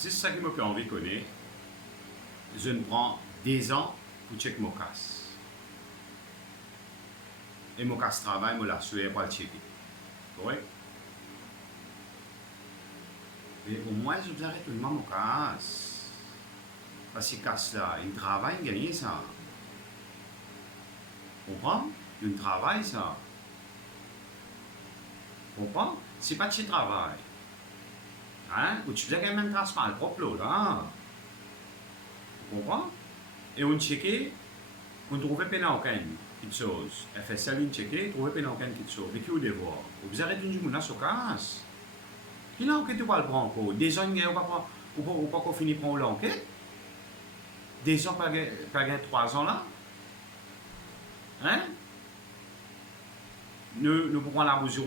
c'est ça qui m'a fait envie de connaître. Je ne prends des ans pour checker mon casse. Et mon casse travail, je la souhaite pour le checker. Correct? Mais au moins, je vous arrête tout le monde mon casse. Parce que casse là, il travaille, il gagne ça. Comprends? Il travaille ça. Comprends? C'est pas de chez travail. Hein? Ou tu faisais quand même un transfert propre là. Comprends? Et on checkait, on trouvait pas quelque chose. Elle fait ça, on checkait, trouvait pas quelque chose. Mais qui vous devoir? Vous arrêtez une journée sur casse. Qui l'enquête tu vas le prendre encore? Des gens qui n'ont pas fini de prendre l'enquête. Des gens qui ont 3 ans là. Hein? Nous prenons la mesure,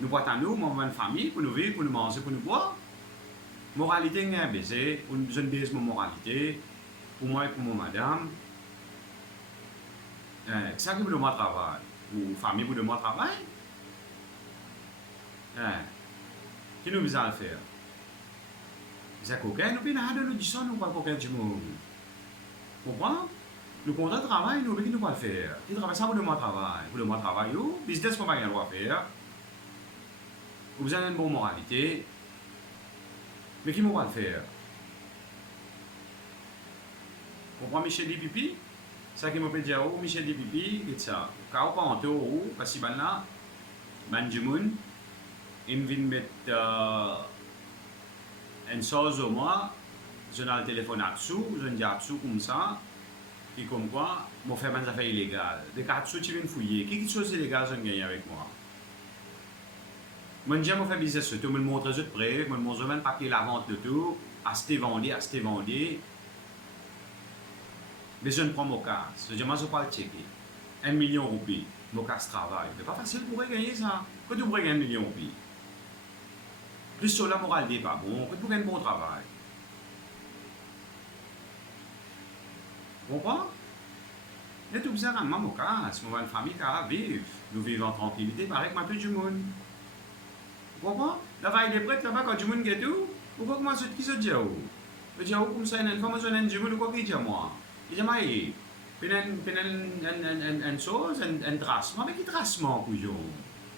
nous prenons nous, une famille, pour nous vivre, pour nous manger, pour nous boire. Moralité, il y a un baiser, je ne baise ma moralité, pour moi et pour ma madame. C'est ça qui veut de moi travail. Ou famille veut de moi travail. Qui nous besoin de faire? C'est coquin, nous venons de nous dire nous pas coquin du monde. Comprends? Nous contrat de travail, nous ne pas le faire. Qui travaille ça pour de moi travail. Pour de moi travail, business qu'on va rien droit faire. Vous avez une bonne moralité. Mais qui va le faire? Comprends Michel Dipipi? Ça qui m'a fait dire, oh Michel Dipipi, c'est ça. Quand on pas en tout, parce que là, Banjimoun, il vient mettre une chose au moins, je n'ai le téléphone là-dessous, je ne dis là-dessous comme ça, et comme quoi, je fais des affaires illégales. Des cas dessous, tu viens fouiller. Quelque chose d'illégal, je gagne avec moi. Moi, j'aime faire business sur tout, je me montre de près, je me montre même papier la vente de tout, acheter, vendre. Mais je ne prends mon casse. Je dis, moi, je ne vais pas le checker. 1 million de roupies, mon casse travail. C'est pas facile pour gagner ça. Quand tu pourrais gagner 1 million de roupies. Plus sur la morale n'est pas bon, quand tu gagner un bon travail. Vous comprenez? Mais tout ça, moi, mon casse, moi, une famille qui a vivre. Nous vivons en tranquillité, pareil que tout le monde. Vous comprenez? Là-bas, il est prêt, là-bas, quand tout le monde est tout, pourquoi moi, qui se dit où? Je dis, comme ça, une information, du monde, quoi qu'il dit moi? Il dit, moi, il y a une chose, un tracement, mais qui tracement, couillon?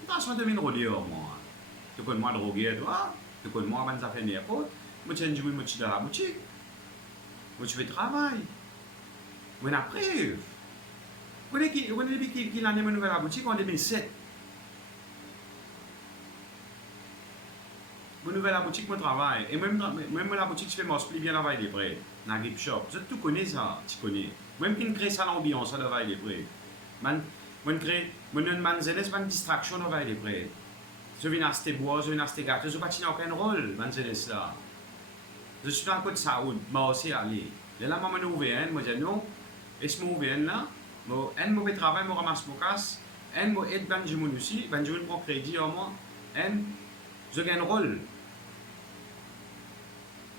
Un tracement de mine rodé, moi. Tu connais moi drogué, toi? Tu connais moi, ben, ça fait n'importe. Moi, tu as du monde, dans la boutique. Moi, tu fais travail. Moi, la preuve. Vous voyez qui l'a nouvelle la boutique en 2007. Mon nouvelle la boutique, mon travail. Et même la boutique, je fais mon split bien travail des prêts. Dans la gift shop. Tu connais ça, tu connais. Même qui crée ça l'ambiance, ça travail des prêts. Moi, crée, moi, une distraction travail des prêts. Je viens acheter bois, je viens acheter gâteau, je ne vais pas aucun rôle, manzeles là. Je suis dans le côté de Saoud, je vais aussi aller. Et là, maman nous ouvert, moi, je dis non, est-ce que je ouvert là? Un mauvais travail, je ramasse mon casse. Un je aide Benjamin aussi, Benjamin prend crédit à moi. Je gagne un rôle.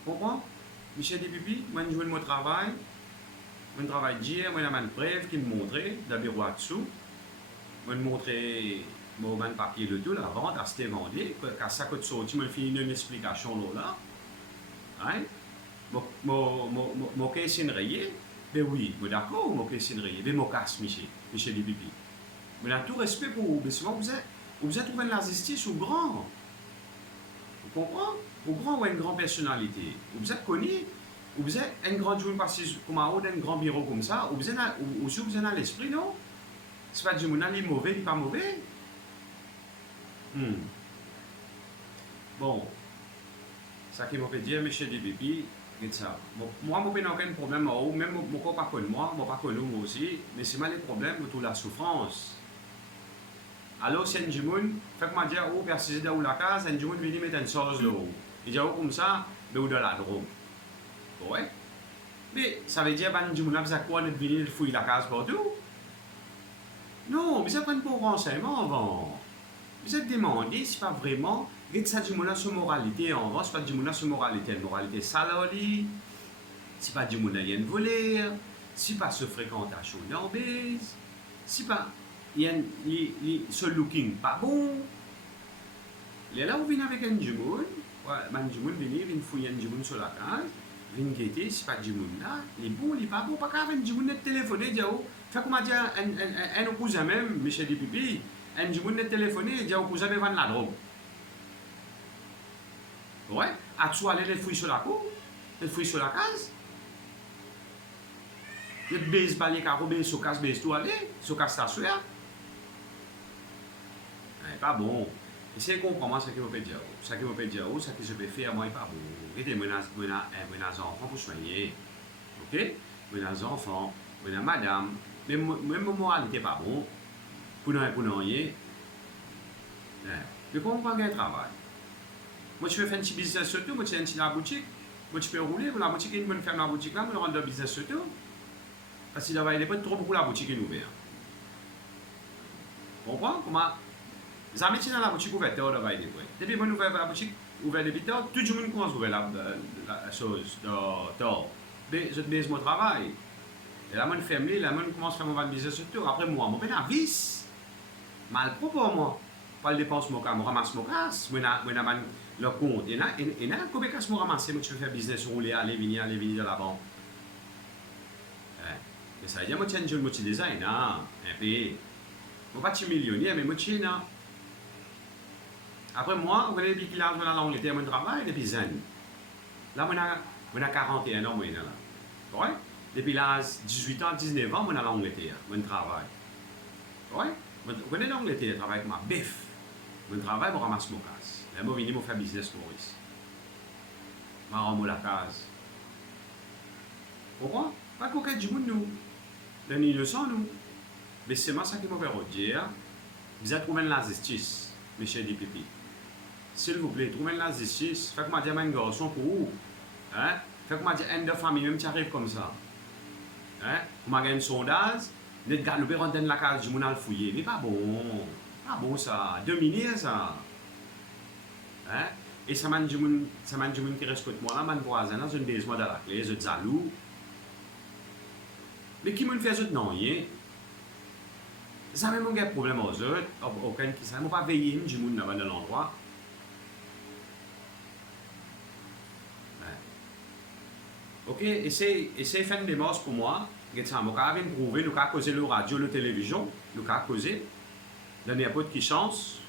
Pourquoi? Michel Dipipi, moi je joue mon travail. Mon travail d'hier, moi j'ai une preuve qui me montrait, d'abord là-dessous. Moi je montrais mon papier de tout, la vente, acheter, vendre. Quand ça coûte sorti, je finis une explication là. Hein? Mon caisse est rayé. Ben oui, d'accord, mon caisse est rayé. Ben mon casse, Michel Dipipi. Mais j'ai tout respect pour vous. Mais souvent, vous êtes trouvé la justice au grand. Vous comprenez? Au grand ou une grande personnalité. Vous êtes connu, vous êtes un grand joueur passé comme un haut d'un grand bureau comme ça, vous êtes dans l'esprit, non? C'est pas du monde, il est mauvais, il n'est pas mauvais. Bon, ça qui m'a fait dire, monsieur Dipipi, c'est ça. Moi, je n'ai aucun problème, même moi, pas connu moi, pas connu moi aussi, mais c'est mal les problèmes autour de la souffrance. Alors, c'est un jimoun, fait que moi dire, oh, persisté dans la case, un jimoun vient mettre une chose là. Il dit, oh, comme ça, mais ou de la drogue. Ouais. Mais ça veut dire, ben, jimoun a besoin de quoi de venir fouiller la case partout? Non, mais ça prend pour renseignement avant. Vous êtes demandé, c'est pas vraiment, et ça jimoun a sur moralité en avant, c'est pas jimoun a sur moralité, une moralité salariée, c'est pas jimoun a rien voler, c'est pas se fréquentation d'embèse, c'est pas. Il y a ce looking pas bon. Et là, on vient avec un jumeau. man du monde venir, vient fouiller du monde sur la case, vient guetter, si pas du monde là, les bons, les pas bons, pas qu'à venir du monde téléphoner, dire, fait comment dire, un cousin même, Michel Pipi, un du monde téléphoner, dire au cousin de vendre la drogue. Ouais, à tout aller, les fouiller sur la cour, les fouiller sur la case. Les baises balais, carreaux, baises, sur casse, baises, tout aller, sur casse, ça suit. Pas bon. Essayez de comprendre ce que vous pouvez dire. Ce que vous pouvez dire, ce que je peux faire, moi, pas bon. Regardez, moi, j'ai des enfants pour soigner. Ok? Moi, j'ai des enfants, moi, j'ai madame. Mais même mon moralité n'est pas bon. Pour nous rien. Mais comment on va gagner un travail? Moi, je peux faire un petit business surtout. Moi, je suis dans la boutique. Moi, je peux rouler. La boutique est une ferme dans la boutique là. Moi, je rentre dans le business surtout. Parce qu'il n'y a pas trop beaucoup la boutique est ouverte. Vous comprenez? Comment? Les amis dans la boutique ouverte, on va aider. Depuis que nous ouvrons la boutique ouverte depuis tard, tout le monde commence à ouvrir la chose tard. Mais je baisse mon travail. Et là, je ferme, là, je commence à faire mon business surtout. Après, moi, je fais un vice. Mal propre, moi. Pas le dépense, je ramasse mon casse. Je le compte. Et là, combien de casse je ramasse? Je fais business rouler, aller, venir de la banque. Mais ça veut dire que je suis un petit design. Et puis, je ne suis pas millionnaire, mais je suis un. Après moi, vous voyez, depuis qu'il a dans l'Angleterre, mon travail, depuis un an. Là, on a 41 ans, moi, là. Ouais? Depuis l'âge 18 ans, 19 ans, on a l'Angleterre, mon travail. Ouais? Vous connaissez l'Angleterre, je travaille avec ma bif. Mon travail, je ramasse mon casse. Là, je viens, je fais business Maurice. Je ramasse la case. Pourquoi? Pas qu'aucun du monde, nous. Dans l'innocent, nous. Mais c'est moi ça qui m'a fait dire. Vous avez trouvé la justice, monsieur DPP. S'il vous plaît, trouvez la justice. Faites-moi dire un garçon pour vous. Hein? Faites-moi dire un de famille, même qui arrive comme ça. Hein? Vous m'avez un sondage, vous êtes galopé dans la case du monde à le fouiller. Mais pas bon. Pas bon ça. Dominer ça. Hein? Et ça m'a dit qui respecte moi là, mon voisin, je ne baise moi dans la clé, je suis jaloux. Mais qui me fait ça non, rien. Ça même un problème aux autres, aucun qui ça, moi pas veiller du monde là-bas dans l'endroit. Ok, essayez de faire une démarche pour moi. Nous avons prouvé, nous avons causé le radio, la télévision, nous avons causé. Dans n'importe qui chance,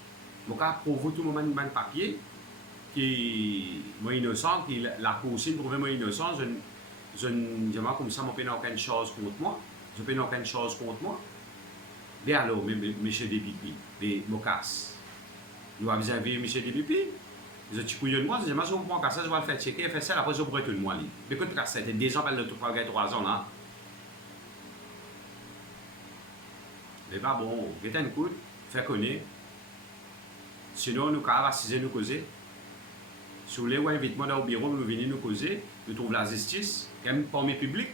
nous avons prouvé tout le moment de papier qui est innocent, qui la causé, prouvé moi innocent. Je ne dis pas comme ça, je n'ai aucune chose contre moi. Je n'ai aucune chose contre moi. Mais alors, M. Dépipi, les mocasses, nous avons vu M. Dépipi. Je suis couillon de moi, je dis, je vais prendre ça, je vais le faire checker, faire ça, après je vais tout le monde. Mais quand ça c'était des gens, le 3 ans là. Mais pas bon, mettez un coup, faire connaître. Sinon, nous avons assisé nous causer. Si vous voulez, invite-moi dans le bureau, nous venez nous causer, nous trouvons la justice, quand même pour mes publics.